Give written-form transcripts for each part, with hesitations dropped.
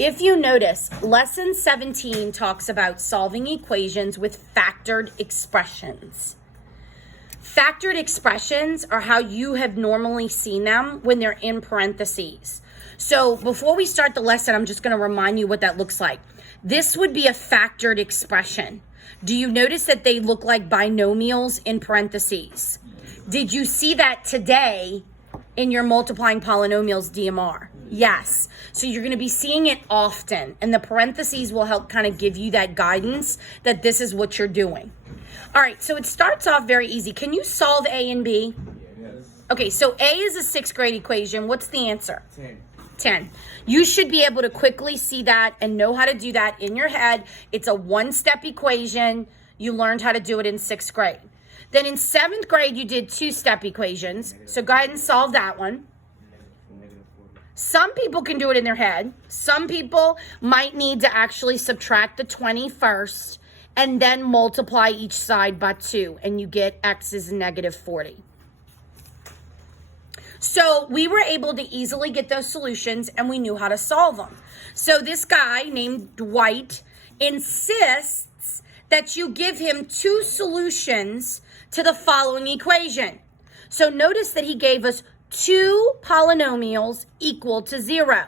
If you notice, lesson 17 talks about solving equations with factored expressions. Factored expressions are how you have normally seen them when they're in parentheses. So before we start the lesson, I'm just going to remind you what that looks like. This would be a factored expression. Do you notice that they look like binomials in parentheses? Did you see that today in your multiplying polynomials DMR? Yes. So you're going to be seeing it often, and the parentheses will help kind of give you that guidance that this is what you're doing. All right, so it starts off very easy. Can you solve A and B? Yes. Okay, so A is a 6th grade equation. What's the answer? 10. 10. You should be able to quickly see that and know how to do that in your head. It's a one-step equation. You learned how to do it in 6th grade. Then in 7th grade, you did 2-step equations. So go ahead and solve that one. Some people can do it in their head. Some people might need to actually subtract the 20 first and then multiply each side by 2, and you get x is negative 40. So we were able to easily get those solutions, and we knew how to solve them. So this guy named Dwight insists that you give him 2 solutions to the following equation. So notice that he gave us 2 polynomials equal to 0.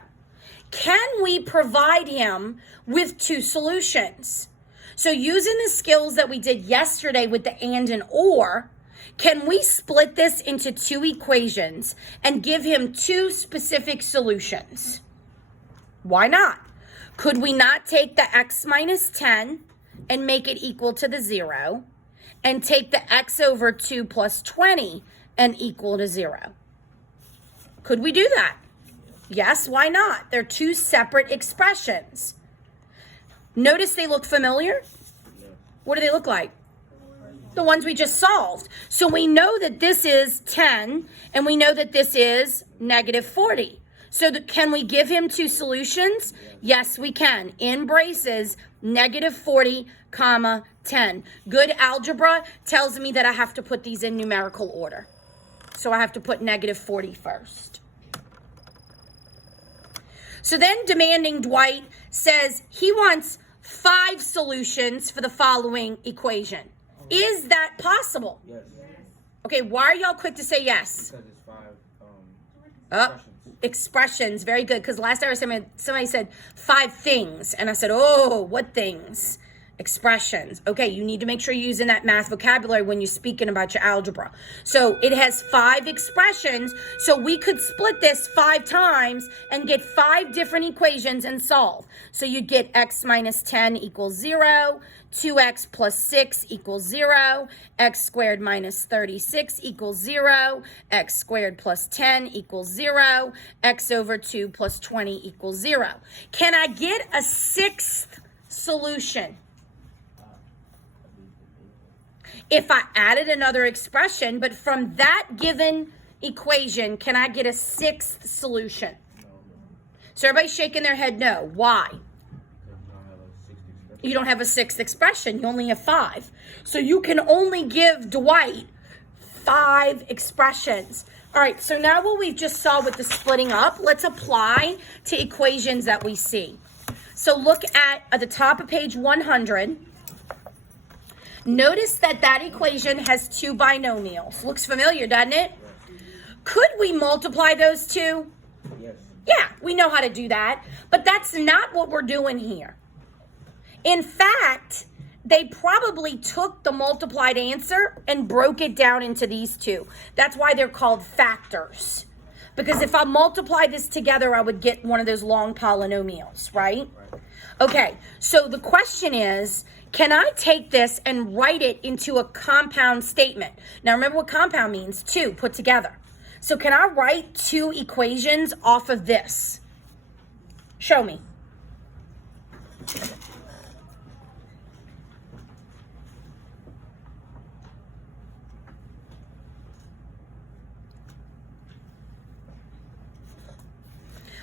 Can we provide him with 2 solutions? So using the skills that we did yesterday with the and or, can we split this into 2 equations and give him 2 specific solutions? Why not? Could we not take the x minus 10 and make it equal to the 0, and take the x over 2 plus 20 and equal to 0? Could we do that? Yes, why not? They're 2 separate expressions. Notice they look familiar? What do they look like? The ones we just solved. So we know that this is 10, and we know that this is negative 40. So can we give him 2 solutions? Yes, we can. In braces, negative 40, comma, 10. Good algebra tells me that I have to put these in numerical order. So I have to put negative 40 first. So then demanding Dwight says he wants 5 solutions for the following equation. Is that possible? Yes. Okay, why are y'all quick to say yes? Because it's 5 Expressions. Very good, because last hour somebody said 5 things, and I said, oh, what things? Expressions. Okay, you need to make sure you're using that math vocabulary when you're speaking about your algebra. So it has 5 expressions, so we could split this 5 times and get 5 different equations and solve. So you'd get x minus 10 equals 0, 2x plus 6 equals 0, x squared minus 36 equals 0, x squared plus 10 equals 0, x over 2 plus 20 equals 0. Can I get a 6th solution? If I added another expression, but from that given equation, can I get a 6th solution? So everybody's shaking their head no. Why? You don't have a 6th expression. You only have 5. So you can only give Dwight 5 expressions. All right, so now what we've just saw with the splitting up, let's apply to equations that we see. So look at the top of page 100. Notice that equation has 2 binomials. Looks familiar, doesn't it? Could we multiply those 2? Yes. Yeah, we know how to do that. But that's not what we're doing here. In fact, they probably took the multiplied answer and broke it down into these 2. That's why they're called factors. Because if I multiply this together, I would get one of those long polynomials, right? Okay, so the question is, can I take this and write it into a compound statement? Now remember what compound means, 2 put together. So can I write 2 equations off of this? Show me.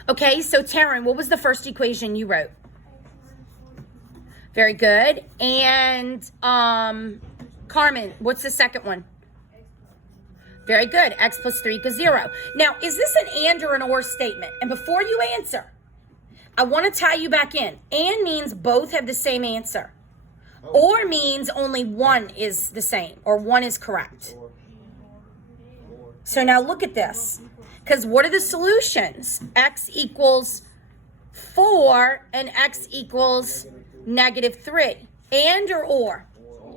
Okay, so Taryn, what was the first equation you wrote? Very good. And Carmen, what's the second one? Very good. X plus 3 equals 0. Now, is this an and or an or statement? And before you answer, I want to tie you back in. And means both have the same answer. Or means only one is the same, or one is correct. So now look at this. Because what are the solutions? X equals 4 and X equals -3. And or?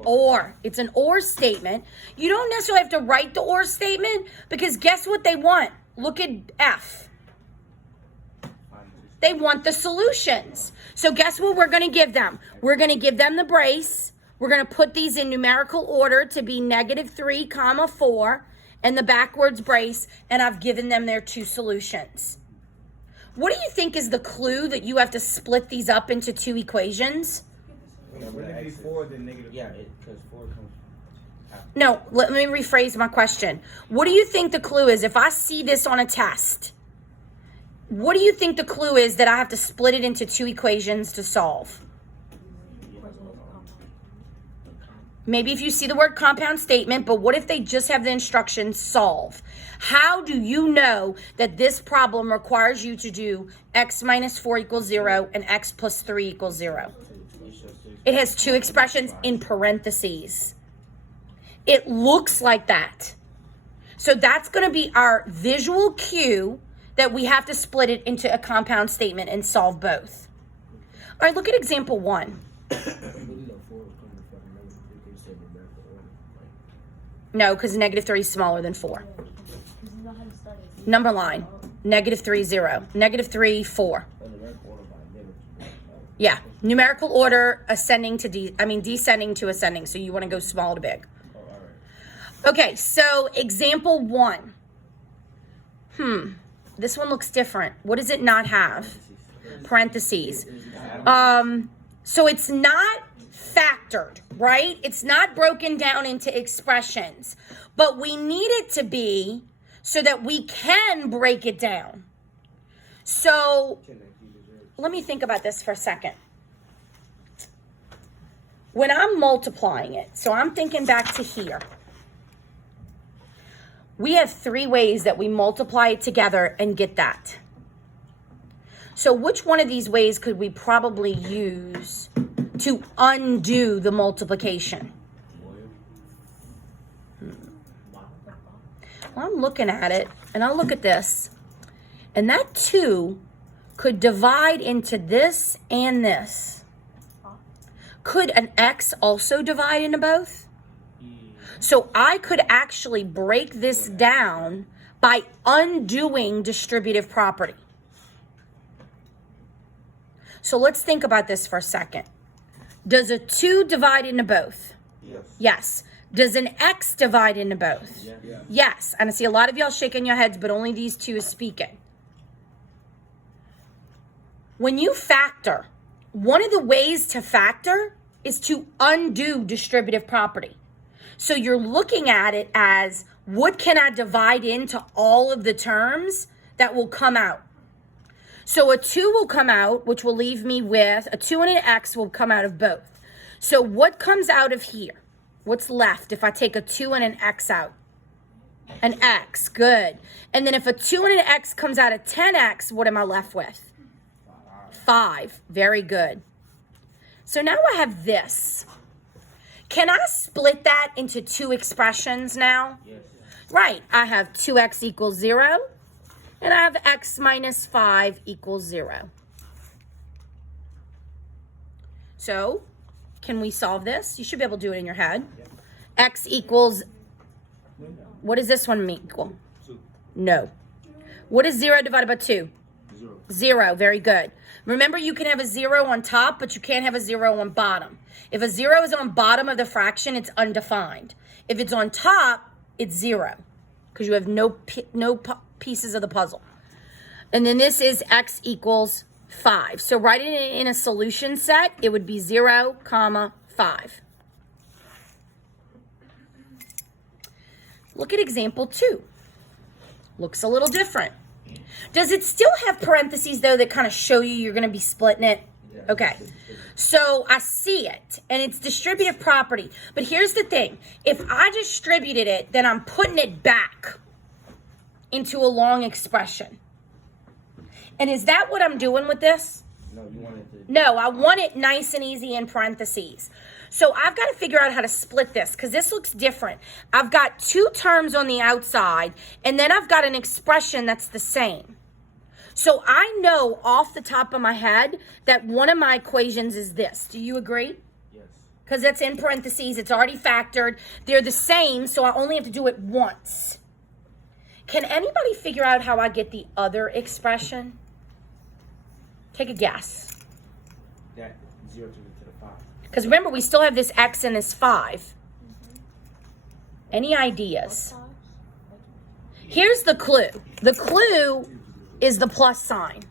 Or. It's an or statement. You don't necessarily have to write the or statement because guess what they want? Look at F. They want the solutions. So guess what we're going to give them? We're going to give them the brace. We're going to put these in numerical order to be -3, 4, and the backwards brace, and I've given them their two solutions. What do you think is the clue that you have to split these up into two equations? Would it be 4 then negative? Yeah, because 4 comes. No, let me rephrase my question. What do you think the clue is? If I see this on a test, what do you think the clue is that I have to split it into two equations to solve? Maybe if you see the word compound statement, but what if they just have the instructions solve? How do you know that this problem requires you to do x minus 4 equals 0 and x plus 3 equals 0? It has two expressions in parentheses. It looks like that. So that's going to be our visual cue that we have to split it into a compound statement and solve both. All right, look at example 1. No, because -3 is smaller than 4. Number line. -3, 0. -3, 4. Yeah. Numerical order descending to ascending. So you want to go small to big. Okay, so example 1. This one looks different. What does it not have? Parentheses. So it's not factored, right? It's not broken down into expressions, but we need it to be so that we can break it down. So let me think about this for a second. When I'm multiplying it, so I'm thinking back to here. We have 3 ways that we multiply it together and get that. So which one of these ways could we probably use to undo the multiplication? Well, I'm looking at it, and I'll look at this. And that 2 could divide into this and this. Could an x also divide into both? So I could actually break this down by undoing distributive property. So let's think about this for a second. Does a 2 divide into both? Yes. Yes. Does an x divide into both? Yeah. Yes. And I see a lot of y'all shaking your heads, but only these 2 is speaking. When you factor, one of the ways to factor is to undo distributive property. So you're looking at it as, what can I divide into all of the terms that will come out? So a 2 will come out, which will leave me with, a 2 and an x will come out of both. So what comes out of here? What's left if I take a 2 and an x out? An x, good. And then if a 2 and an x comes out of 10x, what am I left with? 5, very good. So now I have this. Can I split that into 2 expressions now? Yes. Right, I have 2x equals 0, and I have x minus 5 equals 0. So, can we solve this? You should be able to do it in your head. X equals, what does this one equal? 2. No. What is 0 divided by 2? 0. 0, very good. Remember, you can have a 0 on top, but you can't have a 0 on bottom. If a 0 is on bottom of the fraction, it's undefined. If it's on top, it's 0, because you have no pieces of the puzzle. And then this is x equals 5. So writing it in a solution set, it would be 0, 5. Look at example 2. Looks a little different. Does it still have parentheses, though, that kind of show you you're going to be splitting it? Okay. So I see it, and it's distributive property. But here's the thing. If I distributed it, then I'm putting it back into a long expression. And is that what I'm doing with this? No, you wanted to. No, I want it nice and easy in parentheses. So I've got to figure out how to split this because this looks different. I've got two terms on the outside, and then I've got an expression that's the same. So I know off the top of my head that one of my equations is this. Do you agree? Yes. Because it's in parentheses. It's already factored. They're the same, so I only have to do it once. Can anybody figure out how I get the other expression? Take a guess. That 0 to the 5. Because remember, we still have this x and this 5. Any ideas? Here's the clue. The clue is the plus sign.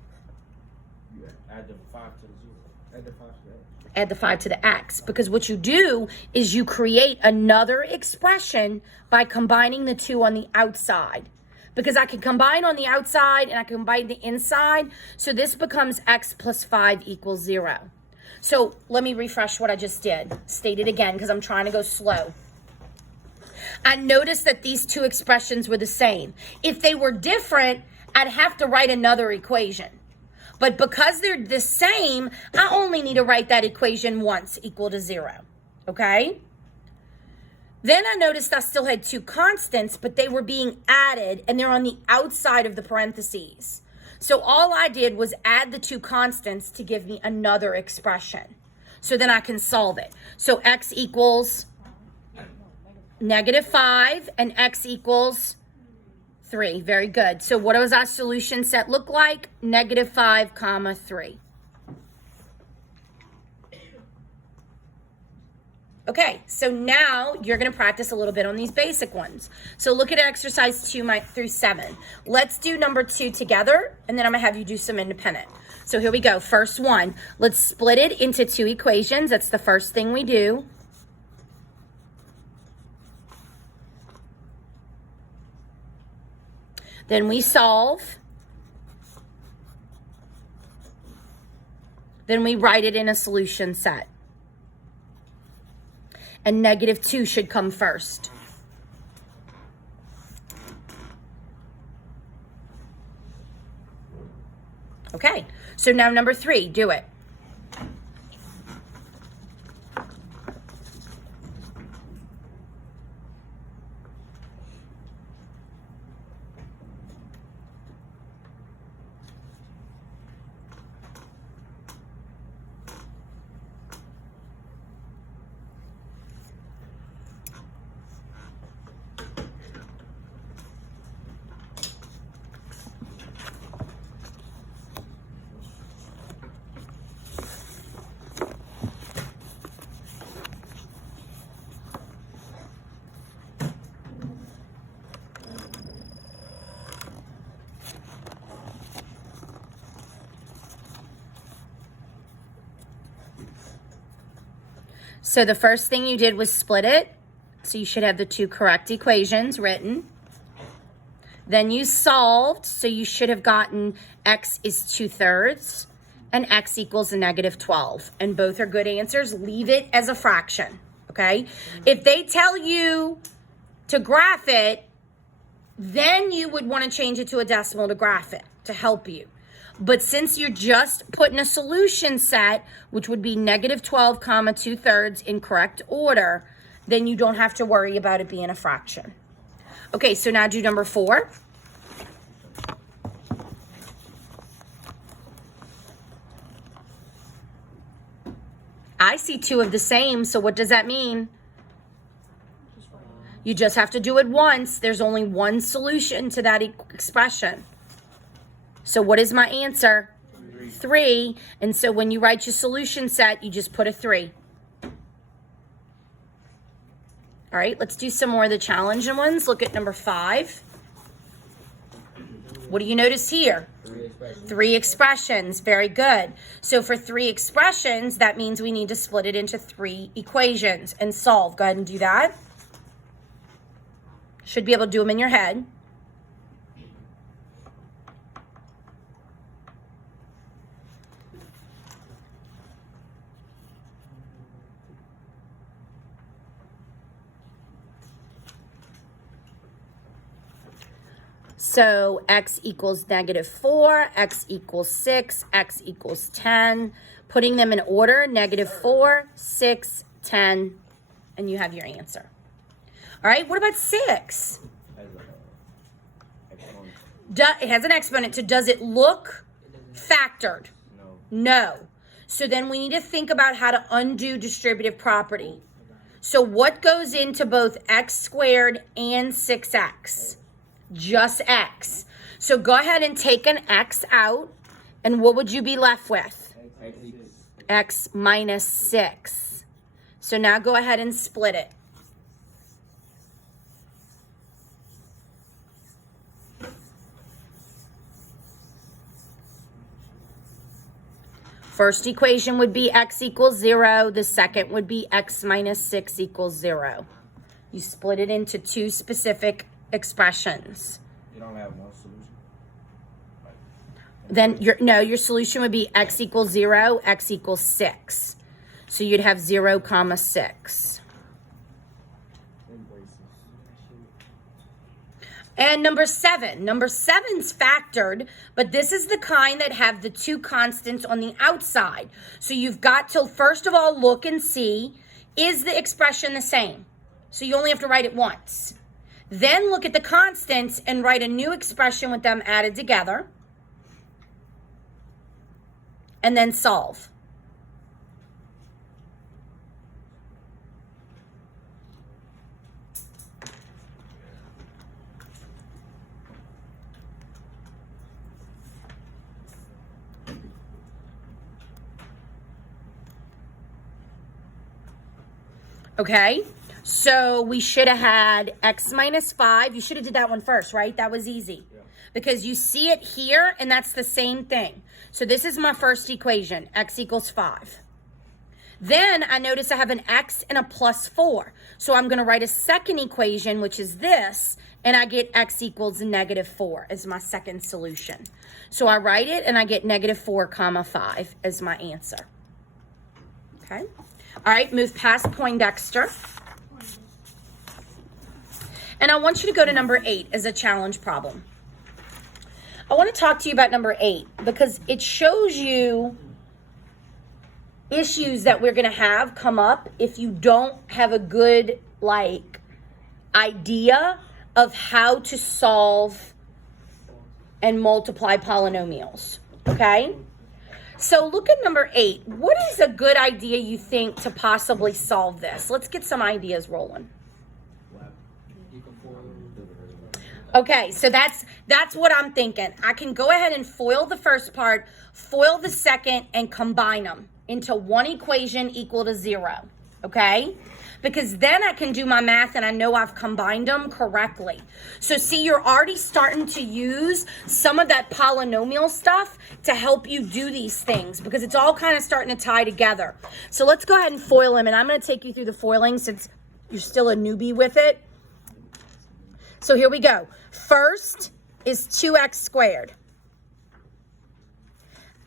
Add the 5 to the 0. Add the 5 to the x. Add the 5 to the x. Because what you do is you create another expression by combining the two on the outside. Because I can combine on the outside and I can combine the inside. So this becomes x plus 5 equals 0. So let me refresh what I just did. State it again because I'm trying to go slow. I noticed that these two expressions were the same. If they were different, I'd have to write another equation. But because they're the same, I only need to write that equation once, equal to 0. Okay? Then I noticed I still had two constants, but they were being added, and they're on the outside of the parentheses. So all I did was add the two constants to give me another expression. So then I can solve it. So x equals -5, and x equals 3. Very good. So what does our solution set look like? -5, 3. Okay, so now you're going to practice a little bit on these basic ones. So look at exercise 2 through 7. Let's do number 2 together, and then I'm going to have you do some independent. So here we go. First one, let's split it into two equations. That's the first thing we do. Then we solve. Then we write it in a solution set. And -2 should come first. Okay, so now number 3, do it. So the first thing you did was split it. So you should have the two correct equations written. Then you solved. So you should have gotten x is 2/3 and x equals a -12. And both are good answers. Leave it as a fraction, okay? If they tell you to graph it, then you would want to change it to a decimal to graph it to help you. But since you're just putting a solution set, which would be -12, 2/3 in correct order, then you don't have to worry about it being a fraction. Okay, so now do number 4. I see 2 of the same, so what does that mean? You just have to do it once. There's only one solution to that expression. So what is my answer? 3. And so when you write your solution set, you just put a 3. All right, let's do some more of the challenging ones. Look at number 5. What do you notice here? 3 expressions. Very good. So for 3 expressions, that means we need to split it into 3 equations and solve. Go ahead and do that. Should be able to do them in your head. So x equals -4, x equals 6, x equals 10. Putting them in order, -4, 6, 10, and you have your answer. All right, what about 6? It has an exponent, so does it look factored? No. No. So then we need to think about how to undo distributive property. So what goes into both x squared and 6x? Just x. So go ahead and take an x out, and what would you be left with? X minus 6. So now go ahead and split it. First equation would be x equals 0. The second would be x minus 6 equals 0. You split it into two specific expressions. You don't have one solution? Then your solution would be x equals 0, x equals 6. So you'd have 0, comma 6. And number 7. Number 7's factored, but this is the kind that have the two constants on the outside. So you've got to, first of all, look and see, is the expression the same? So you only have to write it once. Then look at the constants and write a new expression with them added together. And then solve. Okay, so we should have had x minus 5. You should have did that one first, right? That was easy. Yeah. Because you see it here, and that's the same thing. So this is my first equation, x equals 5. Then I notice I have an x and a plus 4. So I'm going to write a second equation, which is this, and I get x equals -4 as my second solution. So I write it, and I get -4, comma 5 as my answer. Okay. All right, move past Poindexter. And I want you to go to number 8 as a challenge problem. I want to talk to you about number 8 because it shows you issues that we're going to have come up if you don't have a good, idea of how to solve and multiply polynomials, okay? So look at number 8. What is a good idea you think to possibly solve this? Let's get some ideas rolling. Okay, so that's what I'm thinking. I can go ahead and FOIL the first part, FOIL the second, and combine them into one equation equal to 0, okay? Because then I can do my math and I know I've combined them correctly. So see, you're already starting to use some of that polynomial stuff to help you do these things because it's all kind of starting to tie together. So let's go ahead and FOIL them, and I'm going to take you through the foiling since you're still a newbie with it. So here we go. First is 2x squared.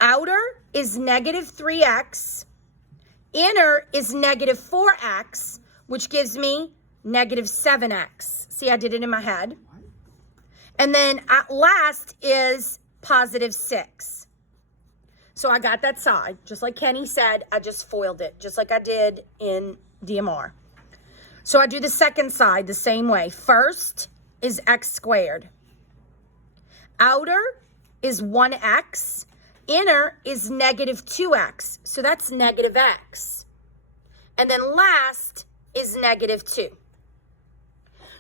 Outer is -3x. Inner is -4x, which gives me -7x. See, I did it in my head. And then at last is +6. So I got that side. Just like Kenny said, I just FOILed it, just like I did in DMR. So I do the second side the same way. First is x squared. Outer is 1x. Inner is -2x. So that's -x. And then last is -2.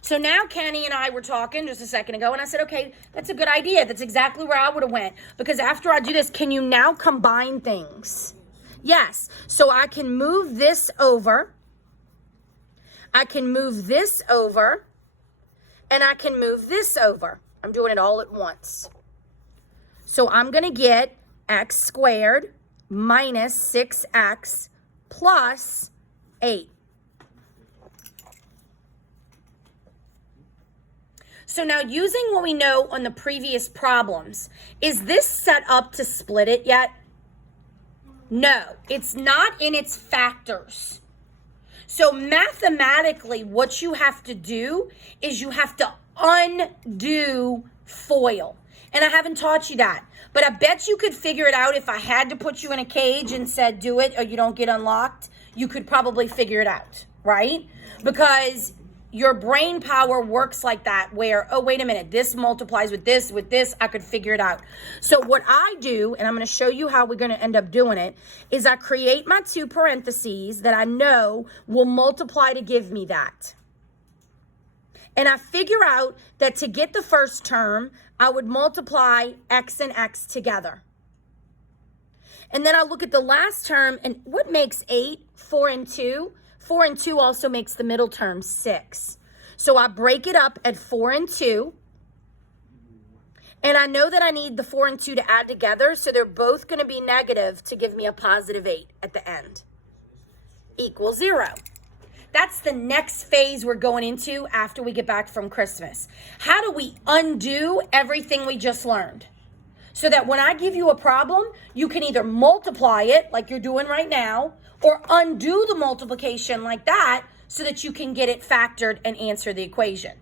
So now Kenny and I were talking just a second ago, and I said, okay, that's a good idea. That's exactly where I would have went. Because after I do this, can you now combine things? Yes. So I can move this over. I can move this over. And I can move this over. I'm doing it all at once. So I'm going to get x squared minus 6x plus 8. So now using what we know on the previous problems, is this set up to split it yet? No, it's not in its factors. So mathematically, what you have to do is you have to undo foil. And I haven't taught you that. But I bet you could figure it out if I had to put you in a cage and said, do it or you don't get unlocked. You could probably figure it out, right? Because your brain power works like that where, oh, wait a minute, this multiplies with this, I could figure it out. So what I do, and I'm going to show you how we're going to end up doing it, is I create my two parentheses that I know will multiply to give me that. And I figure out that to get the first term, I would multiply x and x together. And then I look at the last term, and what makes 8? 4 and 2. 4 and 2 also makes the middle term 6. So I break it up at 4 and 2. And I know that I need the 4 and 2 to add together, so they're both going to be negative to give me a positive 8 at the end. Equals 0. That's the next phase we're going into after we get back from Christmas. How do we undo everything we just learned? So that when I give you a problem, you can either multiply it like you're doing right now, or undo the multiplication like that so that you can get it factored and answer the equation.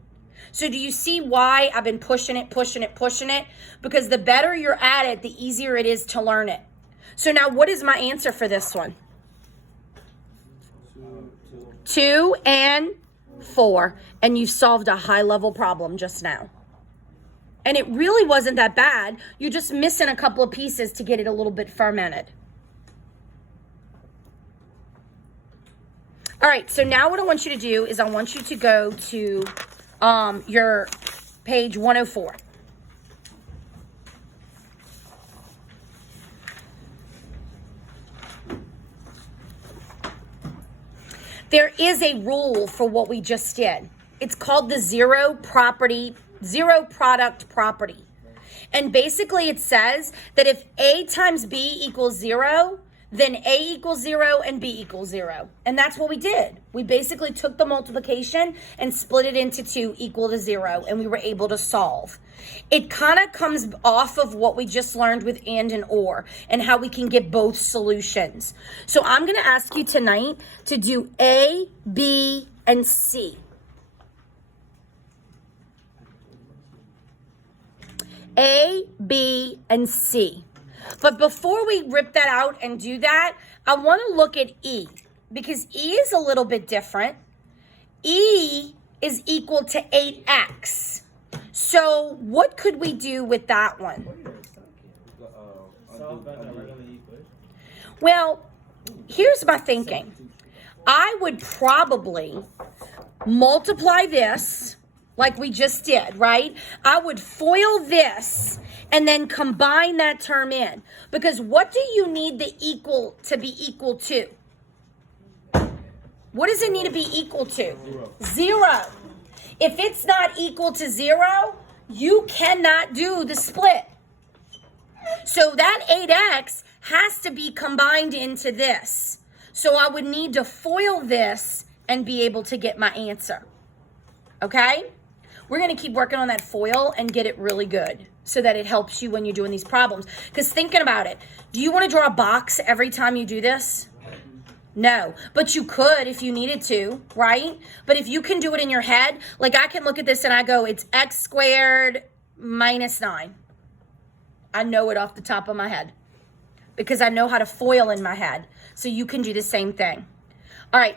So do you see why I've been pushing it? Because the better you're at it, the easier it is to learn it. So now what is my answer for this one? 2 and 4. And you've solved a high-level problem just now. And it really wasn't that bad. You're just missing a couple of pieces to get it a little bit fermented. All right, so now what I want you to do is I want you to go to your page 104. There is a rule for what we just did. It's called the zero product property. And basically it says that if A times B equals 0, then A equals 0 and B equals 0. And that's what we did. We basically took the multiplication and split it into 2 equal to 0, and we were able to solve. It kind of comes off of what we just learned with and or, and how we can get both solutions. So I'm going to ask you tonight to do A, B, and C. A, B, and C. But before we rip that out and do that, I want to look at E, because E is a little bit different. E is equal to 8x. So what could we do with that one? Well, here's my thinking. I would probably multiply this like we just did, right? I would FOIL this and then combine that term in. Because what do you need the equal to be equal to? What does it need to be equal to? 0. If it's not equal to 0, you cannot do the split. So that 8x has to be combined into this. So I would need to FOIL this and be able to get my answer. Okay? We're going to keep working on that FOIL and get it really good so that it helps you when you're doing these problems. Because thinking about it, do you want to draw a box every time you do this? No, but you could if you needed to, right? But if you can do it in your head, like I can look at this and I go, it's x squared minus 9. I know it off the top of my head because I know how to FOIL in my head. So you can do the same thing.